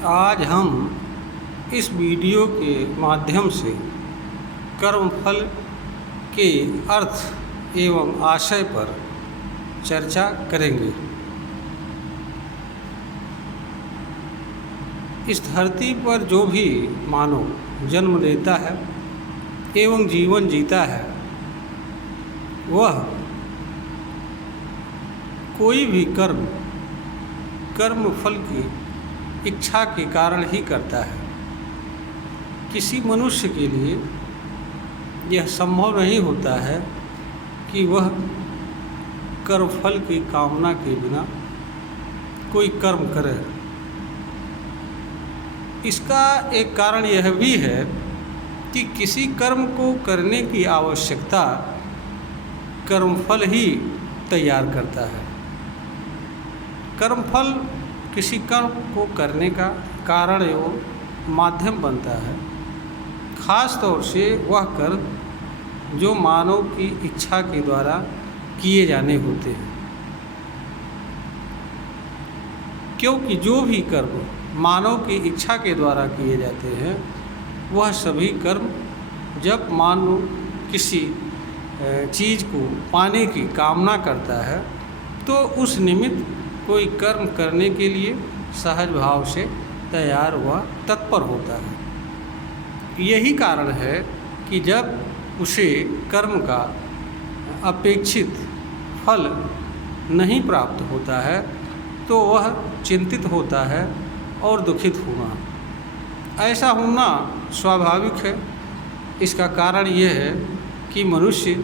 आज हम इस वीडियो के माध्यम से कर्मफल के अर्थ एवं आशय पर चर्चा करेंगे। इस धरती पर जो भी मानव जन्म लेता है एवं जीवन जीता है, वह कोई भी कर्म फल की इच्छा के कारण ही करता है। किसी मनुष्य के लिए यह संभव नहीं होता है कि वह कर्मफल की कामना के बिना कोई कर्म करे। इसका एक कारण यह भी है कि किसी कर्म को करने की आवश्यकता कर्मफल ही तैयार करता है। कर्मफल किसी कर्म को करने का कारण एवं माध्यम बनता है, खास तौर से वह कर्म जो मानव की इच्छा के द्वारा किए जाने होते हैं। क्योंकि जो भी कर्म मानव की इच्छा के द्वारा किए जाते हैं, वह सभी कर्म जब मानव किसी चीज़ को पाने की कामना करता है तो उस निमित्त कोई कर्म करने के लिए सहज भाव से तैयार व तत्पर होता है। यही कारण है कि जब उसे कर्म का अपेक्षित फल नहीं प्राप्त होता है तो वह चिंतित होता है और दुखित होना। ऐसा होना स्वाभाविक है। इसका कारण यह है कि मनुष्य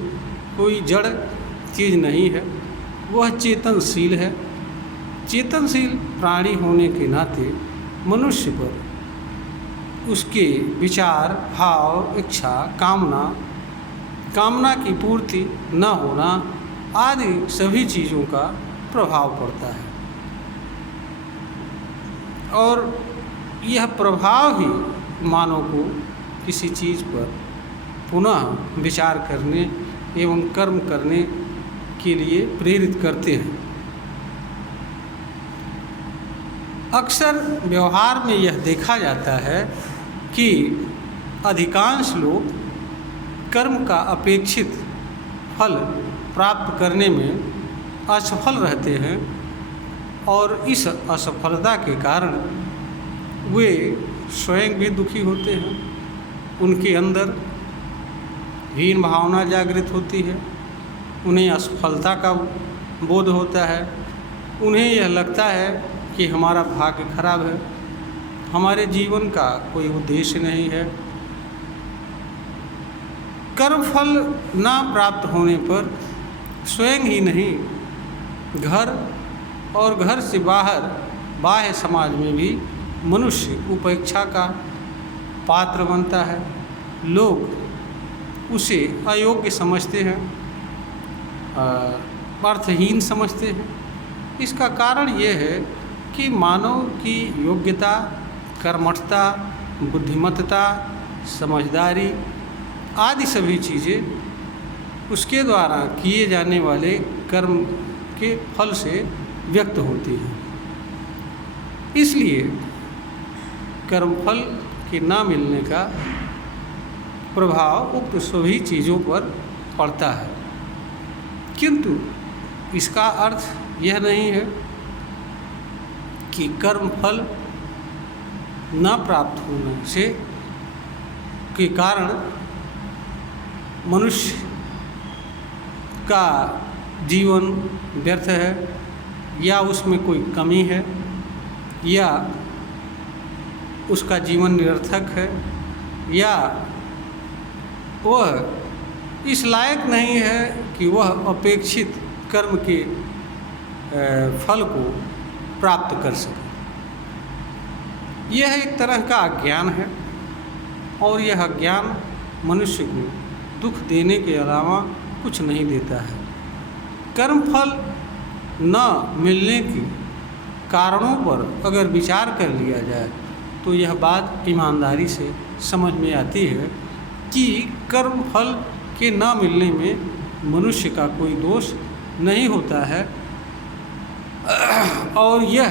कोई जड़ चीज़ नहीं है, वह चेतनशील है। चेतनशील प्राणी होने के नाते मनुष्य पर उसके विचार, भाव, इच्छा, कामना की पूर्ति न होना आदि सभी चीज़ों का प्रभाव पड़ता है। और यह प्रभाव ही मानव को किसी चीज़ पर पुनः विचार करने एवं कर्म करने के लिए प्रेरित करते हैं। अक्सर व्यवहार में यह देखा जाता है कि अधिकांश लोग कर्म का अपेक्षित फल प्राप्त करने में असफल रहते हैं और इस असफलता के कारण वे स्वयं भी दुखी होते हैं। उनके अंदर हीन भावना जागृत होती है, उन्हें असफलता का बोध होता है। उन्हें यह लगता है कि हमारा भाग्य खराब है, हमारे जीवन का कोई उद्देश्य नहीं है। कर्मफल ना प्राप्त होने पर स्वयं ही नहीं, घर और घर से बाहर बाह्य समाज में भी मनुष्य उपेक्षा का पात्र बनता है। लोग उसे अयोग्य समझते हैं, अर्थहीन समझते हैं। इसका कारण यह है कि मानव की योग्यता, कर्मठता, बुद्धिमत्ता, समझदारी आदि सभी चीज़ें उसके द्वारा किए जाने वाले कर्म के फल से व्यक्त होती हैं। इसलिए कर्मफल के ना मिलने का प्रभाव उक्त सभी चीज़ों पर पड़ता है, किंतु इसका अर्थ यह नहीं है कि कर्मफल न प्राप्त होने से के कारण मनुष्य का जीवन व्यर्थ है या उसमें कोई कमी है या उसका जीवन निरर्थक है या वह इस लायक नहीं है कि वह अपेक्षित कर्म के फल को प्राप्त कर सके। यह एक तरह का अज्ञान है और यह अज्ञान मनुष्य को दुख देने के अलावा कुछ नहीं देता है। कर्मफल न मिलने के कारणों पर अगर विचार कर लिया जाए तो यह बात ईमानदारी से समझ में आती है कि कर्मफल के न मिलने में मनुष्य का कोई दोष नहीं होता है और यह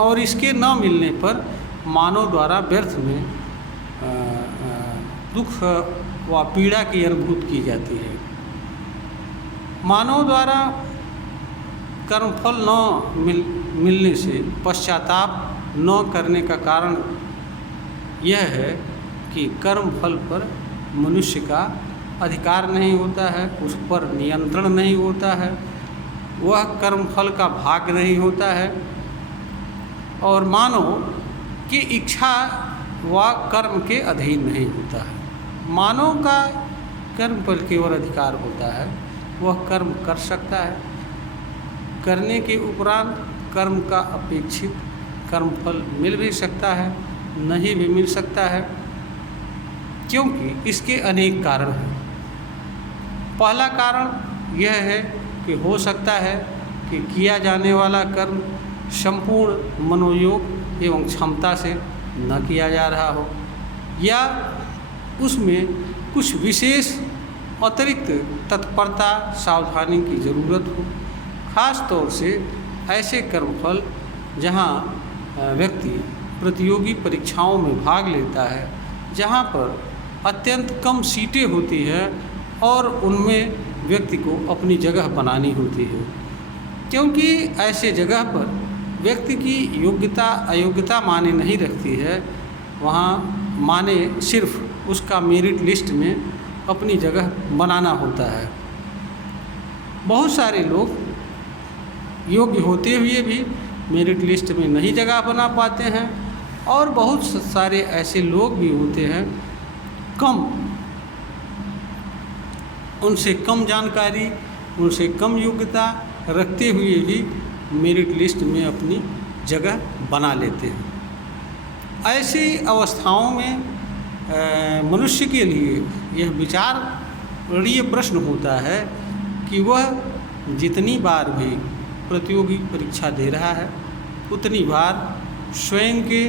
और इसके न मिलने पर मानव द्वारा व्यर्थ में दुख व पीड़ा की अनुभूति की जाती है। मानव द्वारा कर्मफल न मिलने से पश्चाताप न करने का कारण यह है कि कर्मफल पर मनुष्य का अधिकार नहीं होता है, उस पर नियंत्रण नहीं होता है, वह कर्मफल का भाग नहीं होता है और मानव की इच्छा व कर्म के अधीन नहीं होता है। मानव का कर्म पर केवल अधिकार होता है, वह कर्म कर सकता है, करने के उपरांत कर्म का अपेक्षित कर्मफल मिल भी सकता है, नहीं भी मिल सकता है, क्योंकि इसके अनेक कारण हैं। पहला कारण यह है कि हो सकता है कि किया जाने वाला कर्म संपूर्ण मनोयोग एवं क्षमता से न किया जा रहा हो या उसमें कुछ विशेष अतिरिक्त तत्परता सावधानी की ज़रूरत हो। खास तौर से ऐसे कर्मफल जहाँ व्यक्ति प्रतियोगी परीक्षाओं में भाग लेता है, जहाँ पर अत्यंत कम सीटें होती हैं और उनमें व्यक्ति को अपनी जगह बनानी होती है, क्योंकि ऐसे जगह पर व्यक्ति की योग्यता अयोग्यता माने नहीं रखती है। वहाँ माने सिर्फ उसका मेरिट लिस्ट में अपनी जगह बनाना होता है। बहुत सारे लोग योग्य होते हुए भी मेरिट लिस्ट में नहीं जगह बना पाते हैं और बहुत सारे ऐसे लोग भी होते हैं उनसे कम जानकारी, उनसे कम योग्यता रखते हुए भी मेरिट लिस्ट में अपनी जगह बना लेते हैं। ऐसी अवस्थाओं में मनुष्य के लिए यह विचारणीय प्रश्न होता है कि वह जितनी बार भी प्रतियोगी परीक्षा दे रहा है उतनी बार स्वयं के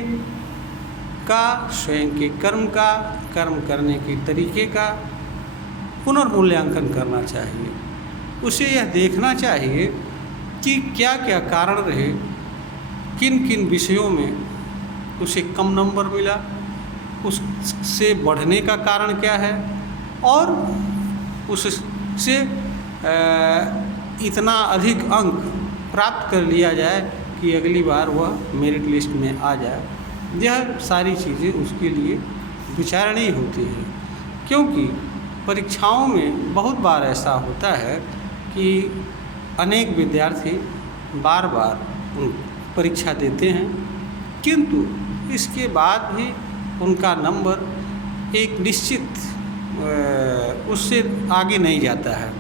कर्म करने के तरीके का पुनर्मूल्यांकन करना चाहिए। उसे यह देखना चाहिए कि क्या क्या कारण रहे, किन किन विषयों में उसे कम नंबर मिला, उससे बढ़ने का कारण क्या है और उससे इतना अधिक अंक प्राप्त कर लिया जाए कि अगली बार वह मेरिट लिस्ट में आ जाए। यह सारी चीज़ें उसके लिए विचारणीय होती हैं, क्योंकि परीक्षाओं में बहुत बार ऐसा होता है कि अनेक विद्यार्थी बार बार परीक्षा देते हैं, किंतु इसके बाद भी उनका नंबर एक निश्चित उससे आगे नहीं जाता है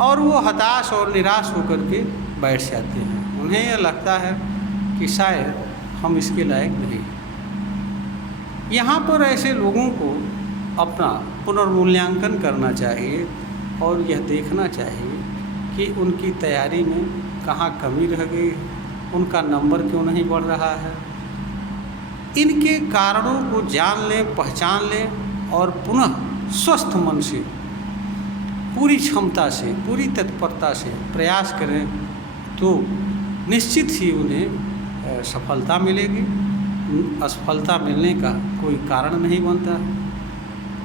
और वो हताश और निराश होकर के बैठ जाते हैं। उन्हें यह लगता है कि शायद हम इसके लायक नहीं। यहाँ पर ऐसे लोगों को अपना पुनर्मूल्यांकन करना चाहिए और यह देखना चाहिए कि उनकी तैयारी में कहाँ कमी रह गई, उनका नंबर क्यों नहीं बढ़ रहा है। इनके कारणों को जान लें, पहचान लें और पुनः स्वस्थ मन से, पूरी क्षमता से, पूरी तत्परता से प्रयास करें तो निश्चित ही उन्हें सफलता मिलेगी। असफलता मिलने का कोई कारण नहीं बनता।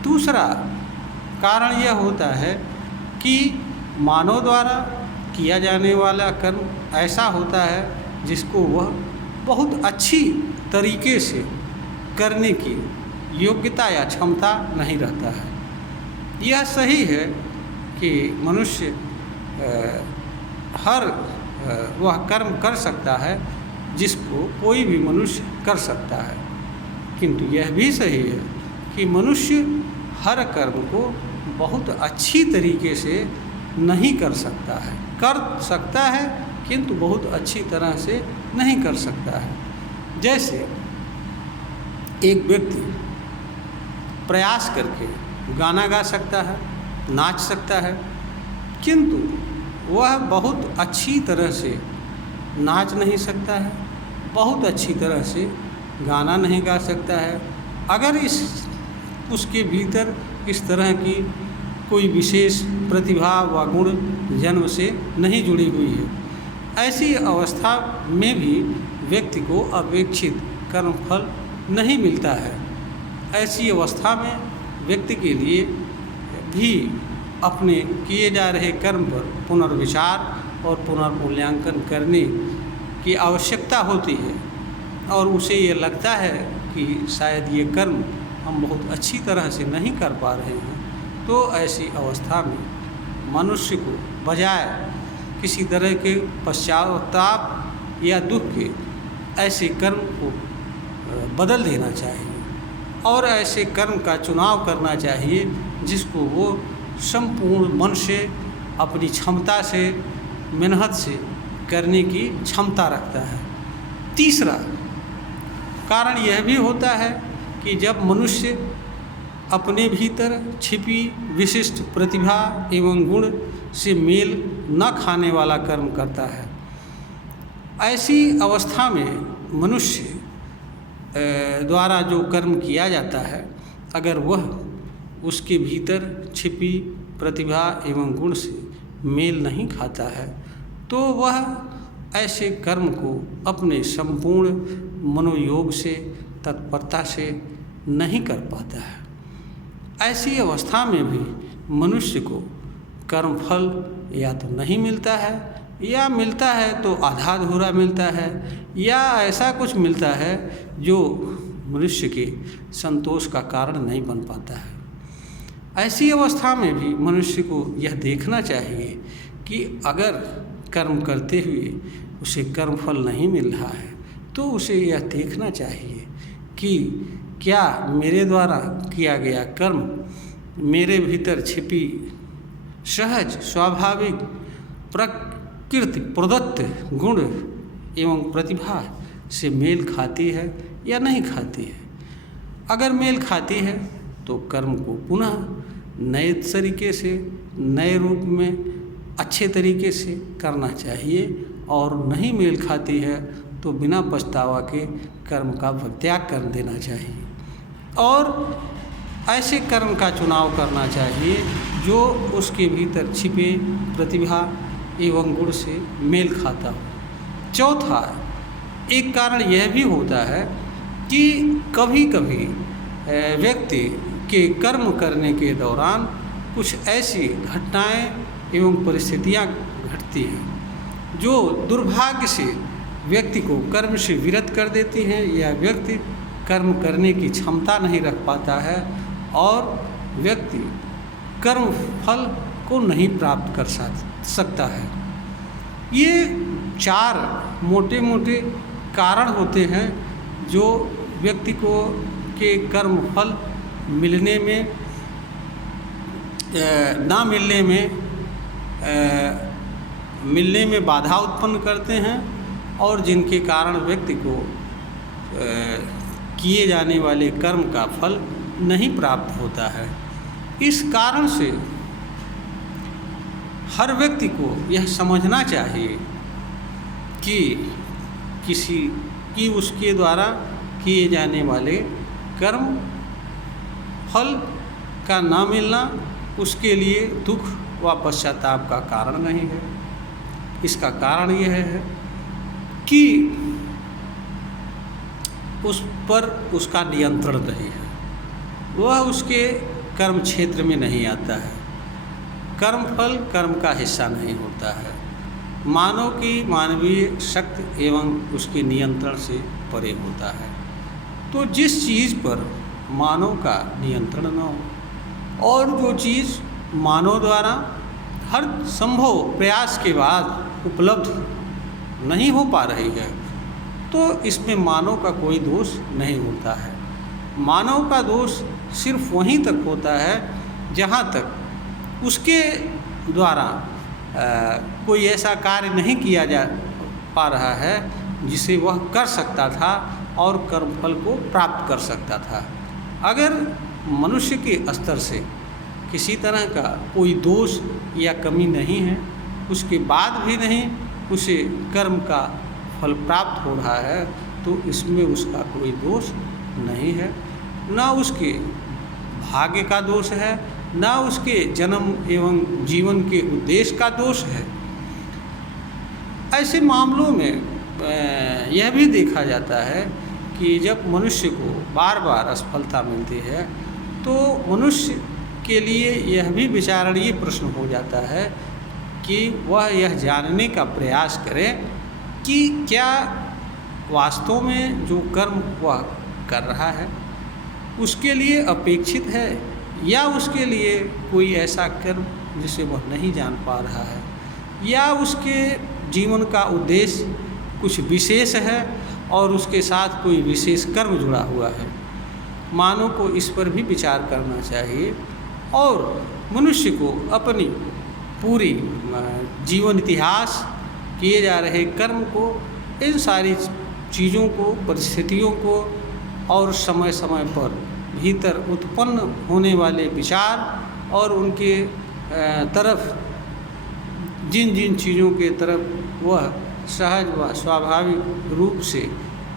दूसरा कारण यह होता है कि मानव द्वारा किया जाने वाला कर्म ऐसा होता है जिसको वह बहुत अच्छी तरीके से करने की योग्यता या क्षमता नहीं रहता है। यह सही है कि मनुष्य वह कर्म कर सकता है जिसको कोई भी मनुष्य कर सकता है, किंतु यह भी सही है कि मनुष्य हर कर्म को बहुत अच्छी तरीके से नहीं कर सकता है। कर सकता है किंतु बहुत अच्छी तरह से नहीं कर सकता है। जैसे एक व्यक्ति प्रयास करके गाना गा सकता है, नाच सकता है, किंतु वह बहुत अच्छी तरह से नाच नहीं सकता है, बहुत अच्छी तरह से गाना नहीं गा सकता है। अगर उसके भीतर इस तरह की कोई विशेष प्रतिभा व गुण जन्म से नहीं जुड़ी हुई है, ऐसी अवस्था में भी व्यक्ति को अपेक्षित कर्मफल नहीं मिलता है। ऐसी अवस्था में व्यक्ति के लिए भी अपने किए जा रहे कर्म पर पुनर्विचार और पुनर्मूल्यांकन करने की आवश्यकता होती है और उसे ये लगता है कि शायद ये कर्म हम बहुत अच्छी तरह से नहीं कर पा रहे हैं। तो ऐसी अवस्था में मनुष्य को बजाय किसी तरह के पश्चाताप या दुख के ऐसे कर्म को बदल देना चाहिए और ऐसे कर्म का चुनाव करना चाहिए जिसको वो संपूर्ण मन से, अपनी क्षमता से, मेहनत से करने की क्षमता रखता है। तीसरा कारण यह भी होता है कि जब मनुष्य अपने भीतर छिपी विशिष्ट प्रतिभा एवं गुण से मेल न खाने वाला कर्म करता है, ऐसी अवस्था में मनुष्य द्वारा जो कर्म किया जाता है, अगर वह उसके भीतर छिपी प्रतिभा एवं गुण से मेल नहीं खाता है तो वह ऐसे कर्म को अपने संपूर्ण मनोयोग से, तत्परता से नहीं कर पाता है। ऐसी अवस्था में भी मनुष्य को कर्मफल या तो नहीं मिलता है या मिलता है तो आधा अधूरा मिलता है या ऐसा कुछ मिलता है जो मनुष्य के संतोष का कारण नहीं बन पाता है। ऐसी अवस्था में भी मनुष्य को यह देखना चाहिए कि अगर कर्म करते हुए उसे कर्मफल नहीं मिल रहा है तो उसे यह देखना चाहिए कि क्या मेरे द्वारा किया गया कर्म मेरे भीतर छिपी सहज स्वाभाविक प्रकृति प्रदत्त गुण एवं प्रतिभा से मेल खाती है या नहीं खाती है। अगर मेल खाती है तो कर्म को पुनः नए तरीके से, नए रूप में, अच्छे तरीके से करना चाहिए और नहीं मेल खाती है तो बिना पछतावा के कर्म का त्याग कर देना चाहिए और ऐसे कर्म का चुनाव करना चाहिए जो उसके भीतर छिपे प्रतिभा एवं गुण से मेल खाता हो। चौथा एक कारण यह भी होता है कि कभी कभी व्यक्ति के कर्म करने के दौरान कुछ ऐसी घटनाएं एवं परिस्थितियां घटती हैं जो दुर्भाग्य से व्यक्ति को कर्म से विरत कर देती हैं या व्यक्ति कर्म करने की क्षमता नहीं रख पाता है और व्यक्ति कर्म फल को नहीं प्राप्त कर सकता है। ये 4 मोटे मोटे कारण होते हैं जो व्यक्ति को के कर्म फल मिलने में ना मिलने में बाधा उत्पन्न करते हैं और जिनके कारण व्यक्ति को किए जाने वाले कर्म का फल नहीं प्राप्त होता है। इस कारण से हर व्यक्ति को यह समझना चाहिए कि उसके द्वारा किए जाने वाले कर्म फल का ना मिलना उसके लिए दुख व पश्चाताप का कारण नहीं है। इसका कारण यह है कि उस पर उसका नियंत्रण नहीं है, वह उसके कर्म क्षेत्र में नहीं आता है। कर्म फल कर्म का हिस्सा नहीं होता है, मानव की मानवीय शक्ति एवं उसके नियंत्रण से परे होता है। तो जिस चीज़ पर मानव का नियंत्रण न हो और जो चीज़ मानव द्वारा हर संभव प्रयास के बाद उपलब्ध नहीं हो पा रही है तो इसमें मानव का कोई दोष नहीं होता है। मानव का दोष सिर्फ वहीं तक होता है जहाँ तक उसके द्वारा कोई ऐसा कार्य नहीं किया जा पा रहा है जिसे वह कर सकता था और कर्मफल को प्राप्त कर सकता था। अगर मनुष्य के स्तर से किसी तरह का कोई दोष या कमी नहीं है, उसके बाद भी नहीं उसे कर्म का फल प्राप्त हो रहा है तो इसमें उसका कोई दोष नहीं है, ना उसके भाग्य का दोष है, ना उसके जन्म एवं जीवन के उद्देश्य का दोष है। ऐसे मामलों में यह भी देखा जाता है कि जब मनुष्य को बार बार असफलता मिलती है तो मनुष्य के लिए यह भी विचारणीय प्रश्न हो जाता है कि वह यह जानने का प्रयास करे कि क्या वास्तव में जो कर्म वह कर रहा है उसके लिए अपेक्षित है या उसके लिए कोई ऐसा कर्म जिसे वह नहीं जान पा रहा है, या उसके जीवन का उद्देश्य कुछ विशेष है और उसके साथ कोई विशेष कर्म जुड़ा हुआ है। मानव को इस पर भी विचार करना चाहिए और मनुष्य को अपनी पूरी जीवन इतिहास किए जा रहे कर्म को, इन सारी चीज़ों को, परिस्थितियों को और समय समय पर भीतर उत्पन्न होने वाले विचार और उनके तरफ जिन जिन चीज़ों के तरफ वह सहज व स्वाभाविक रूप से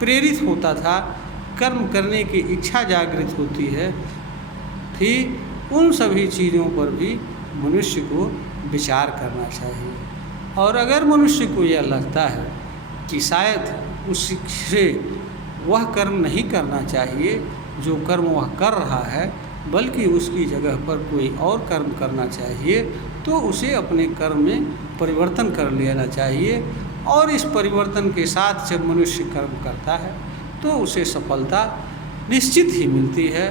प्रेरित होता था, कर्म करने की इच्छा जागृत होती है, ठीक उन सभी चीज़ों पर भी मनुष्य को विचार करना चाहिए। और अगर मनुष्य को यह लगता है कि शायद उससे वह कर्म नहीं करना चाहिए जो कर्म वह कर रहा है, बल्कि उसकी जगह पर कोई और कर्म करना चाहिए, तो उसे अपने कर्म में परिवर्तन कर लेना चाहिए। और इस परिवर्तन के साथ जब मनुष्य कर्म करता है तो उसे सफलता निश्चित ही मिलती है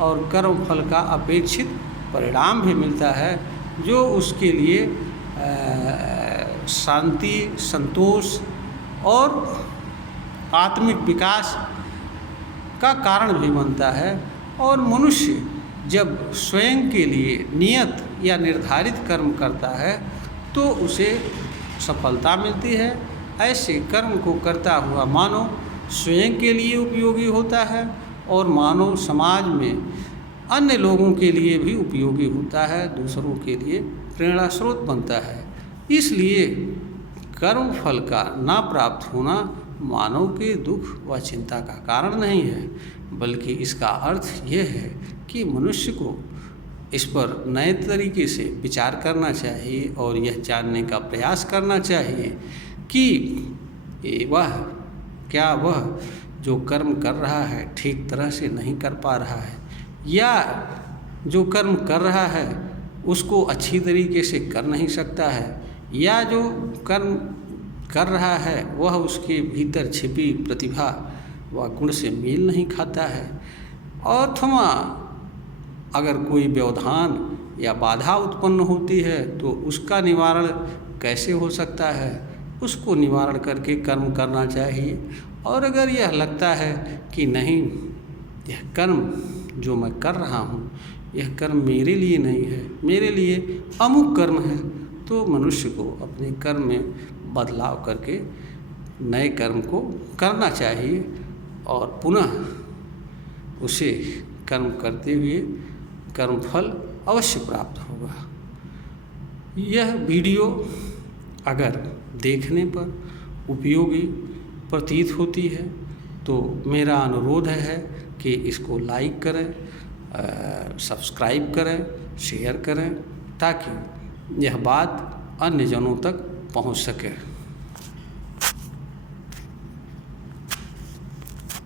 और कर्म फल का अपेक्षित परिणाम भी मिलता है, जो उसके लिए शांति, संतोष और आत्मिक विकास का कारण भी बनता है। और मनुष्य जब स्वयं के लिए नियत या निर्धारित कर्म करता है तो उसे सफलता मिलती है। ऐसे कर्म को करता हुआ मानव स्वयं के लिए उपयोगी होता है और मानव समाज में अन्य लोगों के लिए भी उपयोगी होता है, दूसरों के लिए प्रेरणा स्रोत बनता है। इसलिए कर्म फल का ना प्राप्त होना मानव के दुख व चिंता का कारण नहीं है, बल्कि इसका अर्थ यह है कि मनुष्य को इस पर नए तरीके से विचार करना चाहिए और यह जानने का प्रयास करना चाहिए कि वह जो कर्म कर रहा है ठीक तरह से नहीं कर पा रहा है, या जो कर्म कर रहा है उसको अच्छी तरीके से कर नहीं सकता है, या जो कर्म कर रहा है वह उसके भीतर छिपी प्रतिभा व गुण से मेल नहीं खाता है, अथवा अगर कोई व्यवधान या बाधा उत्पन्न होती है तो उसका निवारण कैसे हो सकता है, उसको निवारण करके कर्म करना चाहिए। और अगर यह लगता है कि नहीं, यह कर्म जो मैं कर रहा हूँ यह कर्म मेरे लिए नहीं है, मेरे लिए अमुक कर्म है, तो मनुष्य को अपने कर्म में बदलाव करके नए कर्म को करना चाहिए और पुनः उसे कर्म करते हुए कर्मफल अवश्य प्राप्त होगा। यह वीडियो अगर देखने पर उपयोगी प्रतीत होती है तो मेरा अनुरोध है कि इसको लाइक करें, सब्सक्राइब करें, शेयर करें, ताकि यह बात अन्य जनों तक पहुंच सके।